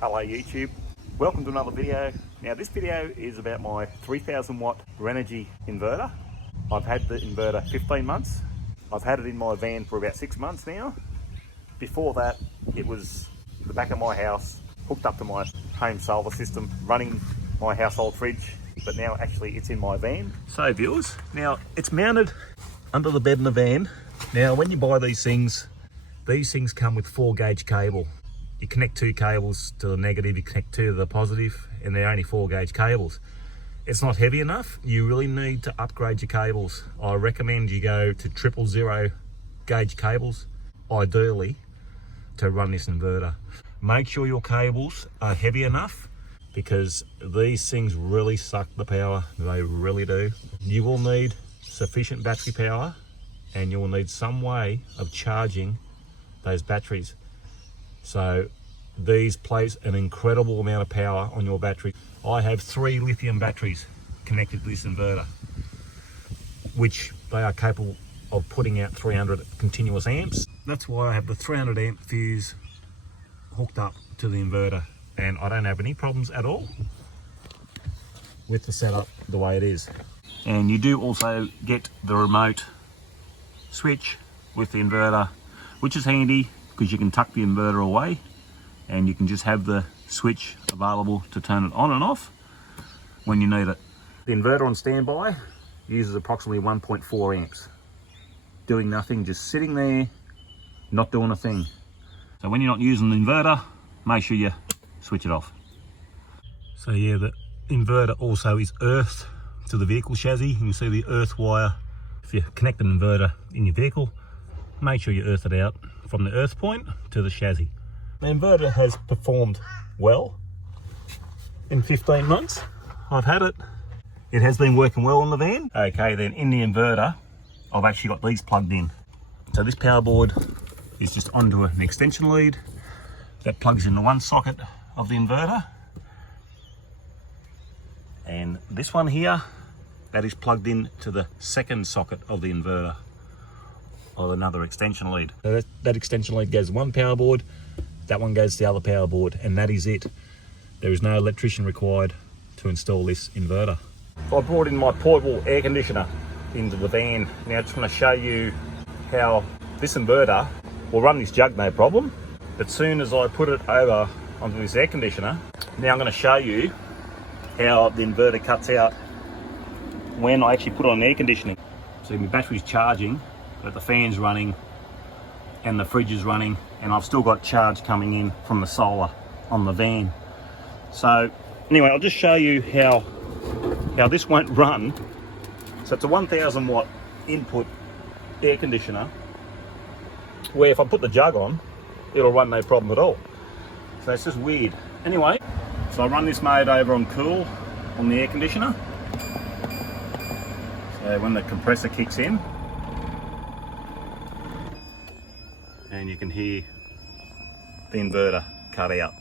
Hello YouTube, welcome to another video. Now this video is about my 3000 watt Renogy inverter. I've had the inverter 15 months. I've had it in my van for about 6 months now. Before that it was the back of my house, hooked up to my home solar system, running my household fridge, but now actually it's in my van. So viewers, now it's mounted under the bed in the van. Now when you buy these things come with 4-gauge cable. You connect 2 cables to the negative, you connect 2 to the positive, and they're only 4-gauge cables. It's not heavy enough. You really need to upgrade your cables. I recommend you go to 000 gauge cables, ideally, to run this inverter. Make sure your cables are heavy enough, because these things really suck the power. They really do. You will need sufficient battery power, and you will need some way of charging those batteries. So these place an incredible amount of power on your battery. I have 3 lithium batteries connected to this inverter, which they are capable of putting out 300 continuous amps. That's why I have the 300 amp fuse hooked up to the inverter, and I don't have any problems at all with the setup the way it is. And you do also get the remote switch with the inverter, which is handy because you can tuck the inverter away and you can just have the switch available to turn it on and off when you need it. The inverter on standby uses approximately 1.4 amps. Doing nothing, just sitting there, not doing a thing. So when you're not using the inverter, make sure you switch it off. So yeah, the inverter also is earthed to the vehicle chassis. You can see the earth wire. If you connect an inverter in your vehicle, make sure you earth it out from the earth point to the chassis. The inverter has performed well in 15 months. I've had it. It has been working well on the van. Okay, then in the inverter, I've actually got these plugged in. So this power board is just onto an extension lead that plugs into one socket of the inverter. And this one here, that is plugged in to the second socket of the inverter, or another extension lead. So that extension lead goes to one power board, that one goes to the other power board, and that is it. There is no electrician required to install this inverter. I brought in my portable air conditioner into the van. Now I just want to show you how this inverter will run this jug no problem, but soon as I put it over onto this air conditioner, now I'm going to show you how the inverter cuts out when I actually put on air conditioning. So my battery's charging, but the fan's running and the fridge is running, and I've still got charge coming in from the solar on the van. So anyway, I'll just show you how this won't run. So it's a 1000 watt input air conditioner, where if I put the jug on, it'll run no problem at all. So it's just weird. Anyway, so I run this mode over on cool on the air conditioner. So when the compressor kicks in, and you can hear the inverter cut out.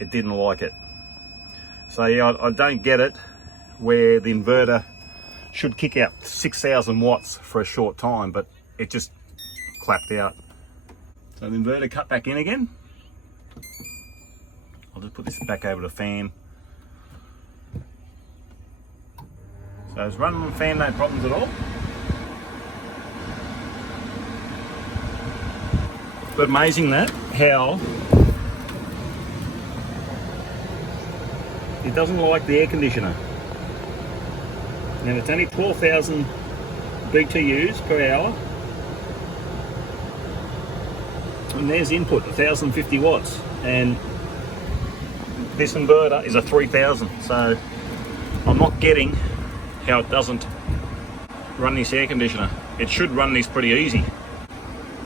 It didn't like it. So yeah, I don't get it, where the inverter should kick out 6000 watts for a short time, but it just clapped out. So the inverter cut back in again. I'll just put this back over the fan. So it's running on the fan, no problems at all. But amazing that, how it doesn't like the air conditioner. Now it's only 12,000 BTUs per hour. And there's input, 1050 watts. And this inverter is a 3000. So I'm not getting how it doesn't run this air conditioner. It should run this pretty easy.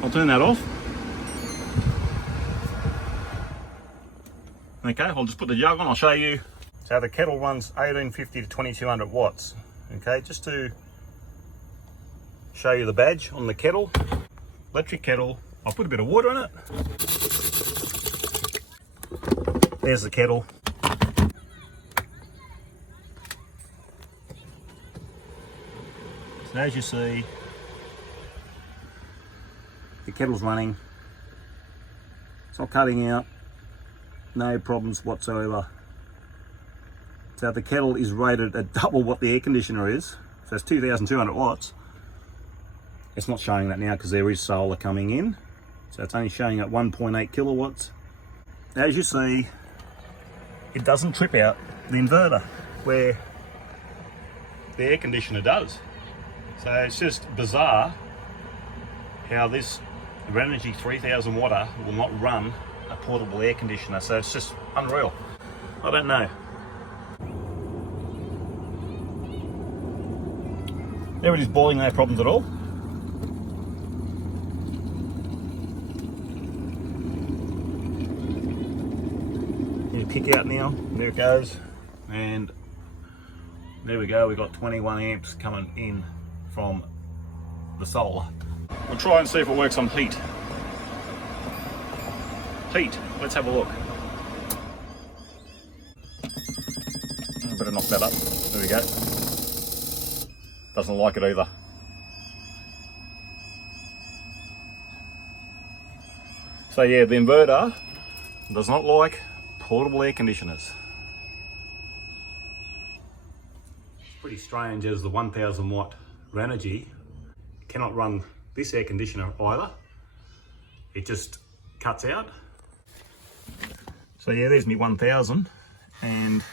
I'll turn that off. Okay, I'll just put the jug on, I'll show you. So the kettle runs 1850 to 2200 watts. Okay, just to show you the badge on the kettle. Electric kettle, I'll put a bit of water in it. There's the kettle. So as you see, the kettle's running. It's not cutting out. no problems whatsoever. So the kettle is rated at double what the air conditioner is, so it's 2,200 watts. It's not showing that now because there is solar coming in, so it's only showing at 1.8 kilowatts. As you see, it doesn't trip out the inverter where the air conditioner does. So it's just bizarre how this Renogy 3000 watt will not run a portable air conditioner. So it's just unreal. I don't know. There it is, boiling, no problems at all. Kick out now, there it goes, and there we go. We've got 21 amps coming in from the solar. We'll try and see if it works on heat. Let's have a look. Better knock that up. There we go. Doesn't like it either. So yeah, the inverter does not like portable air conditioners. It's pretty strange as the 1000 watt Renogy cannot run this air conditioner either. It just cuts out. So yeah, there's me 1000, and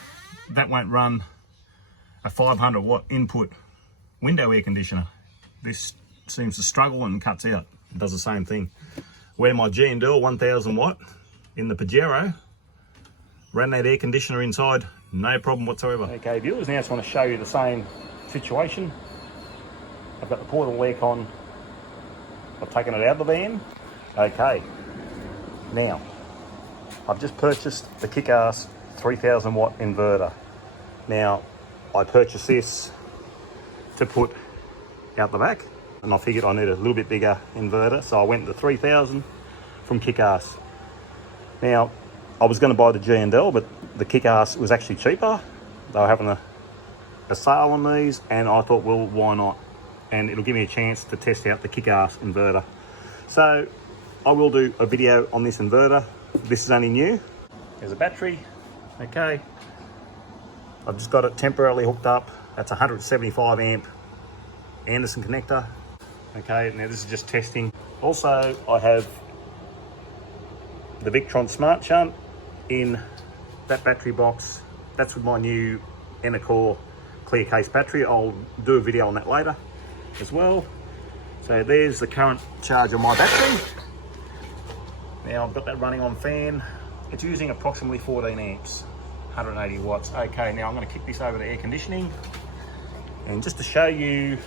that won't run a 500 watt input window air conditioner. This seems to struggle and cuts out. It does the same thing. Where my G&L 1000 watt in the Pajero ran that air conditioner inside, no problem whatsoever. Okay viewers, now I just want to show you the same situation. I've got the portable aircon, I've taken it out of the van. Okay, now I've just purchased the kick-ass 3000 watt inverter. Now I purchased this to put out the back, and I figured I need a little bit bigger inverter, so I went to the 3000 from kick-ass. Now I was going to buy the G&L, but the kick-ass was actually cheaper. They were having a sale on these, and I thought, well, why not? And it'll give me a chance to test out the kick-ass inverter. So I will do a video on this inverter. This is only new. There's a battery. Okay, I've just got it temporarily hooked up. That's a 175 amp Anderson connector. Okay, now this is just testing. Also, I have the Victron Smart Shunt in that battery box. That's with my new Enercore clear case battery. I'll do a video on that later as well. So there's the current charge on my battery. Now I've got that running on fan. It's using approximately 14 amps, 180 watts. Okay, now I'm going to kick this over to air conditioning, and just to show you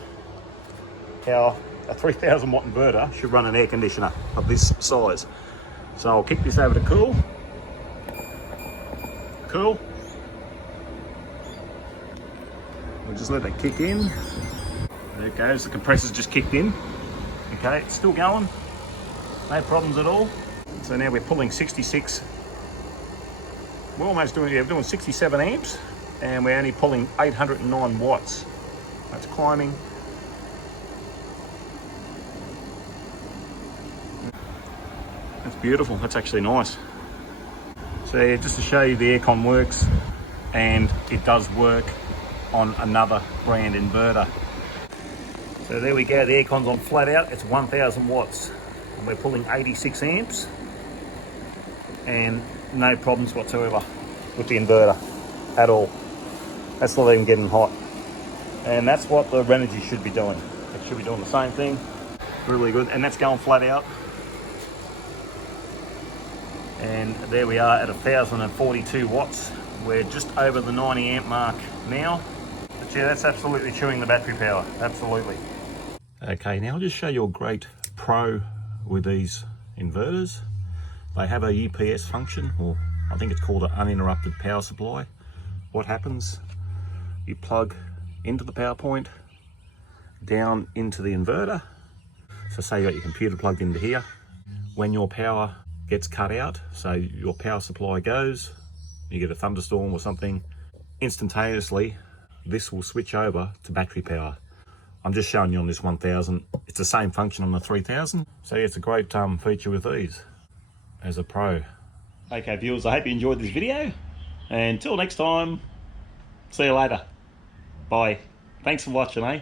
how a 3000 watt inverter should run an air conditioner of this size. So I'll kick this over to cool. We'll just let that kick in. There it goes, the compressor's just kicked in. Okay, it's still going, no problems at all. So now we're pulling 66, we're almost doing, yeah, we're doing 67 amps, and we're only pulling 809 watts. That's climbing. That's beautiful, that's actually nice. So yeah, just to show you the aircon works, and it does work on another brand inverter. So there we go, the aircon's on flat out, it's 1000 watts, and we're pulling 86 amps, and no problems whatsoever with the inverter at all. That's not even getting hot. And that's what the Renogy should be doing. It should be doing the same thing, really good, and that's going flat out. And there we are at 1042 watts. We're just over the 90 amp mark now. But yeah, that's absolutely chewing the battery power, absolutely. Okay, now I'll just show you a great pro with these inverters. They have a UPS function, or I think it's called an uninterrupted power supply. What happens, you plug into the power point, down into the inverter. So say you got your computer plugged into here. When your power gets cut out, so your power supply goes, you get a thunderstorm or something, instantaneously this will switch over to battery power. I'm just showing you on this 1000. It's the same function on the 3000. So yeah, it's a great feature with these as a pro. Okay viewers, I hope you enjoyed this video, and until next time, see you later. Bye. Thanks for watching, eh?